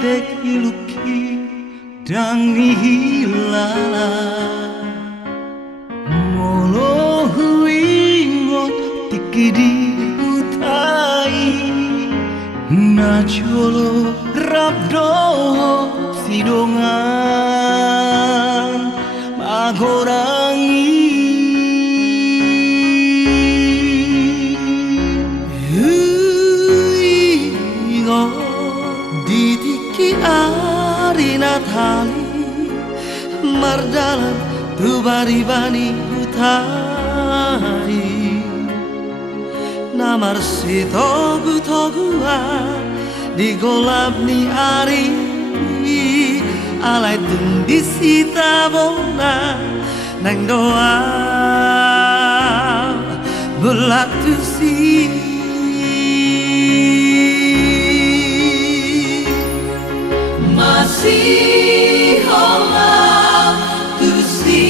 dek iluki dang nihilala molo huingot tikidi utai na cholo rabdo sidongan magorangi Ditiki ari Natali mardalan tu bari-bani hutai namar si togu-toguan di golap ni ari alai tundi sita bona nang doa bulak tu si masih hola tu si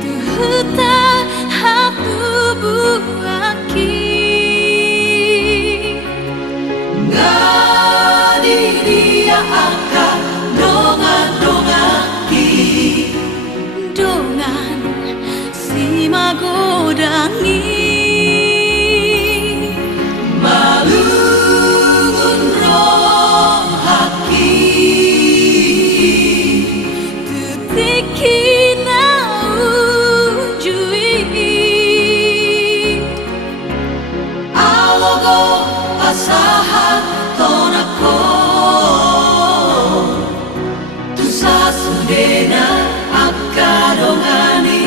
tu huta hatu buaki ngadi dia akan dongan-dongaki dongan si magodangi asahan tonako tu sasudena akadongani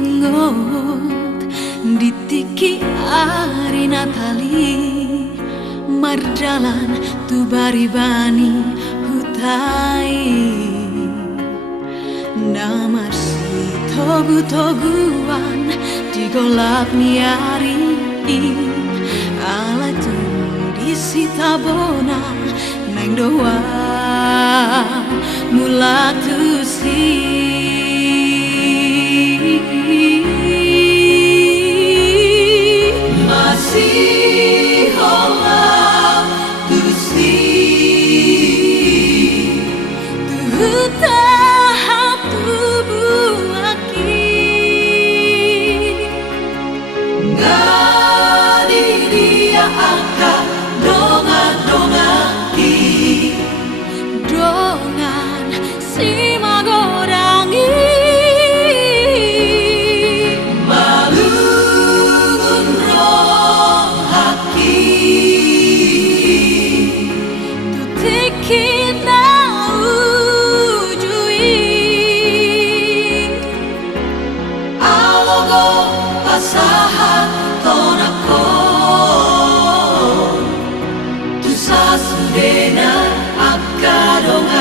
ingot ditiki ari Natali marjalan tu bari-bani hutai namar si togu-toguan di golap niari ala tundi sita bona neng doa mulak tu si masih hola tu si tu huta hatu buaki ngadi dia akan dongan-dongaki dongan si magodangi asahan tonako tu sasudena akadongan